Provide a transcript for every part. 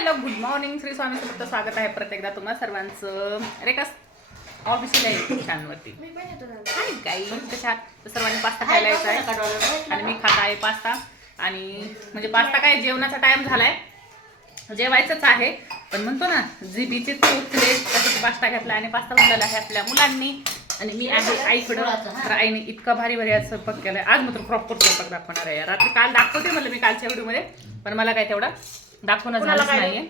Hello good morning Shri Swami Samarth. स्वागत आहे प्रत्येकदा तुम्हा सर्वांचं रेखा ऑफिसला यूट्यूब चॅनलवरती. आणि काही कशात सर्वांनी पास्ता खायला यायचा आहे आणि मी खात आहे पास्ता. आणि म्हणजे पास्ता काय जेवणाचा टाइम झालाय, जेवायचंच आहे, पण म्हणतो ना जिबीचे चोचले तसंच पास्ता घेतला आणि पास्ता बनवलेला आहे आपल्या मुलांनी. आणि मी आहे आईकडं, तर आईने इतका भारी भारी आज स्वयंपाक केलाय. आज मात्र प्रॉपर स्वयंपाक दाखवणार आहे. रात्री काल दाखवते म्हणलं मी कालच्या व्हिडिओमध्ये, पण मला काय तेवढा दाखवणं झालंच नाहीये.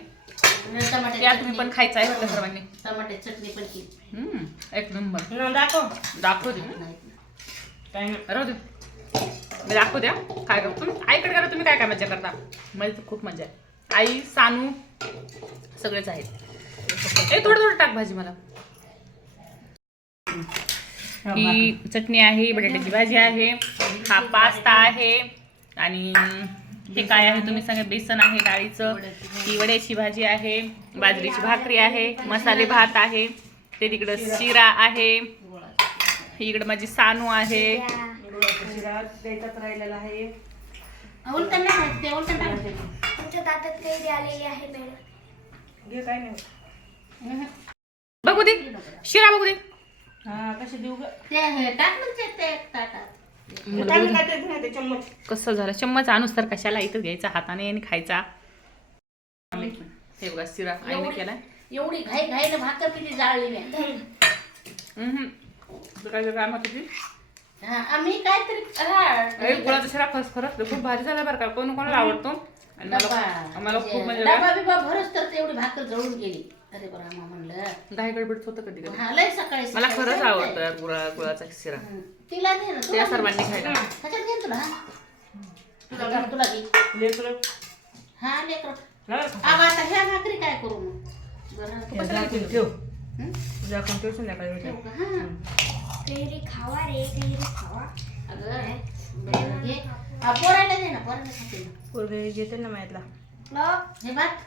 त्या तुम्ही पण खायचं आहे म्हटलं सर्वांनी. टमाटे चटणी पण केली, एक नंबर. दाखव दे राहू दे, मी दाखवू द्या काय करतो. आईकडे करा तुम्ही काय काय मजा करता. मला तर खूप मजा आहे. आई सानू सगळेच आहेत. थोडं थोडं टाक भाजी मला. ही चटणी आहे, बटाट्याची भाजी आहे, हा पास्ता आहे आणि हे काय आहे तुम्ही सांगा. बेसन आहे डाळीचं, ही वड्याची भाजी आहे, बाजरीची भाकरी आहे, मसाले भात आहे, ते तिकडं शिरा आहे, इकडं माझी सानू आहे. राहिलेला आहे. तुमच्या दातात कैरी आलेली आहे मॅडम. घे काय नाही. बघू दे शिरा, बघू दे. हा कसे देऊ ग? चम्मच कसं झालं चम्मच आणूस तर कशाला इथं घ्यायचा हाताने आणि खायचा. हे बघा शिरा आईने केला. एवढी घाई घाईला भाकर किती जाळली काय काम होती ती. आम्ही काहीतरी गुळाचा शिरा खरंच खूप भारी झाला बरं का. कोणाला आवडतो आणि मला खूप म्हणजे डबा बिबा भरच तर तेवढी भाकर जळून गेली. अरे बरं आम्हा म्हणलं घाई गडबडच होतं कधी कधी. हा लय सकाळी मला खरंच आवडतं यार गुळाचा शिरा. तिला दे ना, त्या सर्वांनी खायला. त्याच्यात घे तुला. तुला घे लेकरं. हा लेकर. हा. आता ह्या भाकरी काय करू मग बरं झाकून ठेव. झाकून ठेव संध्याकाळी ठेवू का? हा कैरी खावा रे, कैरी खावा. अगं बरं घे. पोरायला दे ना, पोरायला खाते ना. पोरगे घेते ना माहितला. हे भात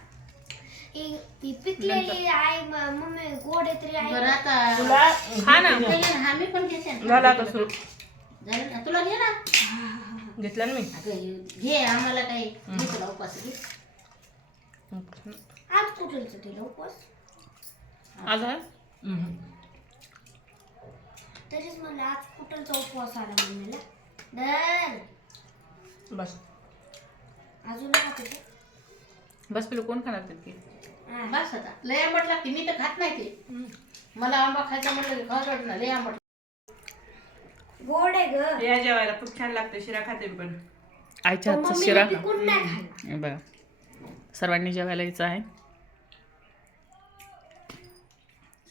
ती पिकलेली आहे मम्मी, गोड आहे तरी बरं आहे. आता तुला हा ना. घे ना, हा मी पण घेते ना. झाला आता सुरू. झालं ना, तुला घे ना. घेतला ना मी. अगं घे, आम्हाला काही घे तुला उपास घे. आज कुठलचं तिला उपवास. आज आहे तरीच म्हणलं आज कुठलचा उपवास आला मम्मीला. दर बस अजून खाते ते. बस पिलो कोण खाणार तितकी. बस आता लय आंबट लागते. मी तर खात नाही ते. मला आंबा खायचा म्हटलं की खास वाटत ना, लय आंबट. गोड आहे ग. या जेवायला खूप छान लागते. शिरा खाते मी पण. आईच्या हातचा मम्मीला शिरा. पिकून नाही खायला. हे बघा सर्वांनी जेवायला यायचं आहे.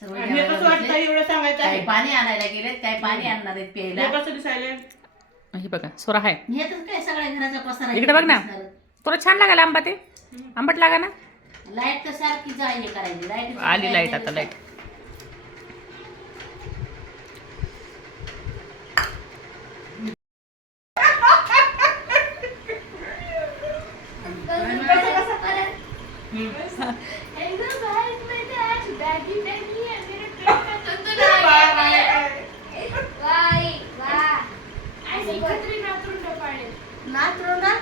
सर्व आणि हे कसं वाटतं एवढं सांगायचं काही आहे. पाणी आणायला गेलेत, काय पाणी आणणार आहेत प्यायला. हे कसं दिसायलंय? हे बघा सोरा आहे. हे तर काय सगळ्या घराचा पसारा इकडे बघ ना. तुला छान लागायला आंबा ते आंबट लागा ना. लाईट तर सारखी जायला करायची. लाईट आली लाईट आता लाईट. एकदम भारी माहिती आहे आज बॅगी बॅगी आहे मेरे पेट में तंदूर आ गया है. वाई वाह ऐसे कतरी नातरुंड पाळे. नातरू ना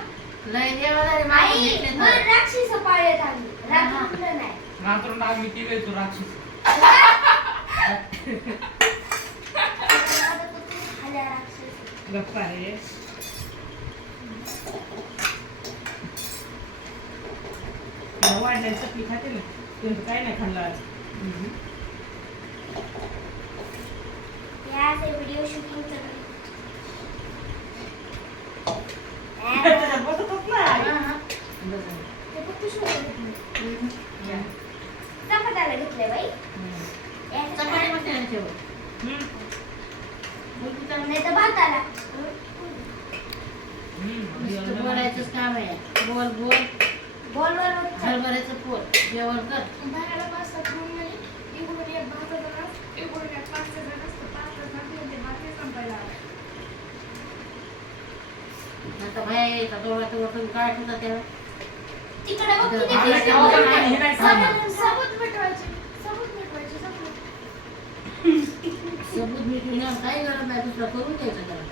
लय देवाला रे मागे आई घेतले मला ना. राक्षस पाळे थांबली. राक्षस नाही. मात्र नाग मी ती वेळ तू राक्षस. खाल्या राक्षस. गप्पा रे. वाढल्या चटणी खाते ना. त्यांचं काय नाही खाल्लं आज. या ते व्हिडिओ शूटिंग चालू. त्याच्यात बसतच नाही. हा, हा. ते फक्त शूटिंग. चपात्याला घेतले बाई. चपाती बसते ना ठेव. हम्म. नाही तर भाताला. नुसतं बोलायचंच काम आहे. बोल बोल. बॉलवर होतं. हरभऱ्याचं पोट जेवण कर. बाहेर पास्ता खाऊन गेली. इकडून एक भाताचा रस, इकडून एक पास्त्याचा रस, तर पास्ता टाकून ते भात नाही संपायला आला. आता बाहेर डोळ्यात वरतून काय ठेवतात त्याला. तिकडे बघ किती आपल्या दिसतं. गावाला हे नाही सबूत मिटवायचे. सबूत मिटवायचे. सबूत मिटून काही गरज नाही. दुसरं करून द्यायचं त्याला.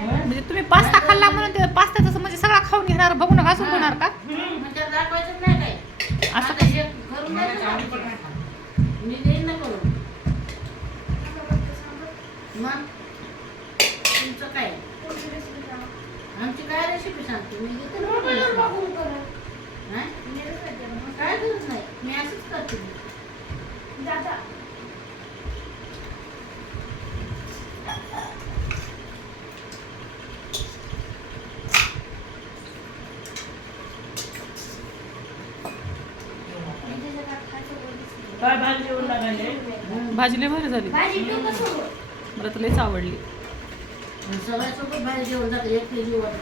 म्हणजे तुम्ही पास्ता खाल्ला म्हणून ते पास्ता तसं म्हणजे सगळा खाऊन घेणार बघून घासून होणार का. म्हणजे दाखवायचं नाही काय. असं आता हे करून मला द्यायचं चावडी का? पण नाही खात. मी देईन ना करून मग तुमचं काय आमची काय रेसिपी सांगते मी घेते ना recipe. हा? काय गरज नाही मी असंच करते दादा काय भाजी जेवण लागायले भाजी लय भारी झाली भाजी ठेवू का समोर? मला तर लयच आवडली. आणि सगळ्यासोबत बाहेर जेवण जातं एकटे जेवण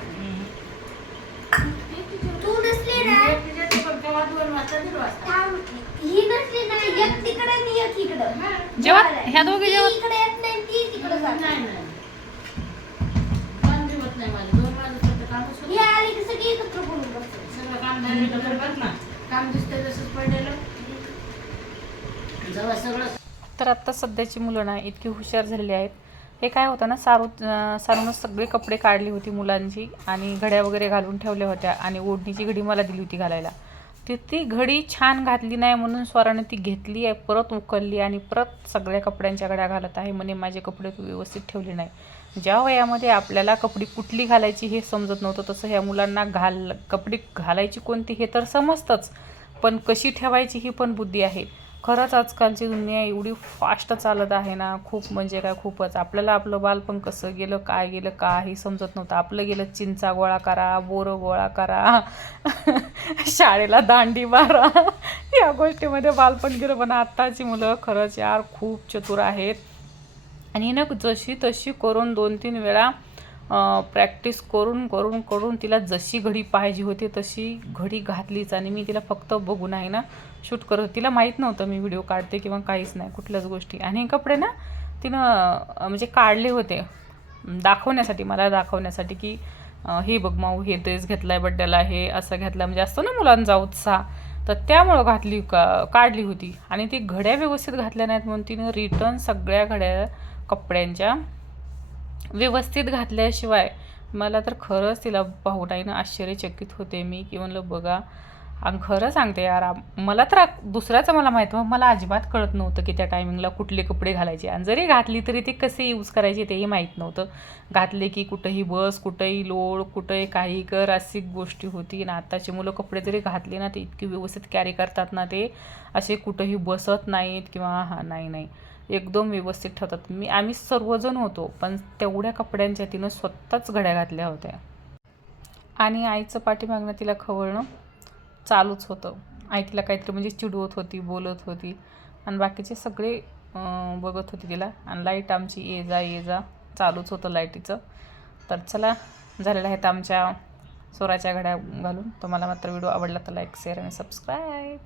तू नसली ना एकटे जेवते पण केव्हा 2 वाजता 1:30 वाजता थांब. ही नसली ना एक तिकडे आणि एक इकडं जेवत बरं. ह्या दोघी ती जेवत इकडे येत नाही ती तिकडे जाते नाही नाही काम जेवत नाही माझं 2 वाजेपर्यंत कामच ही होतं. आली की सगळी एकत्र बोलून बसतो सगळं काम मी तर झालं करतात ना काम दिसतं जसंच पडलेलं जेव्हा सगळं तर आत्ता सध्याची मुलं ना इतकी हुशार झालेली आहेत. हे काय होतं ना सारूनच सगळे कपडे काढली होती मुलांची आणि घड्या वगैरे घालून ठेवल्या होत्या आणि ओढणीची घडी मला दिली होती घालायला. ती घडी छान घातली नाही म्हणून स्वराने ती घेतली आहे, परत उकलली आणि परत सगळ्या कपड्यांच्या घड्या घालत आहे. म्हणे माझे कपडे तू व्यवस्थित ठेवले नाही. ज्या वयामध्ये आपल्याला कपडे कुठली घालायची हे समजत नव्हतं तसं ह्या मुलांना कपडे घालायची कोणती हे तर समजतंच, पण कशी ठेवायची ही पण बुद्धी आहे. खरंच आजकालची दुनिया एवढी फास्ट चालत आहे ना, खूप म्हणजे काय खूपच. आपल्याला आपलं बालपण कसं गेलं काय गेलं काही समजत नव्हतं. आपलं गेलं चिंचा गोळा करा, बोरं गोळा करा, शाळेला दांडी मारा, या गोष्टीमध्ये बालपण गेलं. पण आत्ताची मुलं खरंच यार खूप चतुर आहेत आणि ना जशी तशी करून 2-3 वेळा प्रॅक्टिस करून करून करून तिला जशी घडी पाहिजे होती तशी घडी घातलीच. आणि मी तिला फक्त बघून आहे ना शूट करत, तिला माहीत नव्हतं मी व्हिडिओ काढते किंवा काहीच नाही कुठल्याच गोष्टी. आणि कपडे ना तिनं म्हणजे काढले होते दाखवण्यासाठी, मला दाखवण्यासाठी की हे बघ माऊ हे ड्रेस घेतला आहे बड्डेला, हे असं घेतला म्हणजे असतो ना मुलांचा उत्साह, तर त्यामुळं काढली होती. आणि ती घड्या व्यवस्थित घातल्या नाहीत म्हणून तिनं रिटर्न सगळ्या घड्या कपड्यांच्या व्यवस्थित घातल्याशिवाय मला तर खरंच तिला पाहून आहे ना आश्चर्यचकित होते मी की म्हणलं बघा. आणि खरं सांगते यार मला तर दुसऱ्याचं मला माहीत मग मला अजिबात कळत नव्हतं की त्या टायमिंगला कुठले कपडे घालायचे आणि जरी घातली तरी ते कसे यूज करायचे तेही माहीत नव्हतं. घातले की कुठंही बस, कुठंही लोड, कुठंही काही कर अशी गोष्टी होती. आणि आताची मुलं कपडे जरी घातले ना ते इतकी व्यवस्थित कॅरी करतात ना, ते असे कुठंही बसत नाहीत किंवा नाही एकदम व्यवस्थित ठेवतात. आम्ही सर्वजण होतो पण तेवढ्या कपड्यांच्या तिनं स्वतःच घड्या घातल्या होत्या. आणि आईचं पाठीमागणं तिला खवळणं चालूच होतं. आई तिला काहीतरी म्हणजे चिडवत होती, बोलत होती आणि बाकीचे सगळे बघत होते तिला. आणि लाईट आमची ये जा चालूच होतं लाईटीचं. तर चला झालेलं आहेत आमच्या स्वराच्या घड्या घालून. तुम्हाला मात्र व्हिडिओ आवडला तर लाईक शेअर आणि सबस्क्राईब.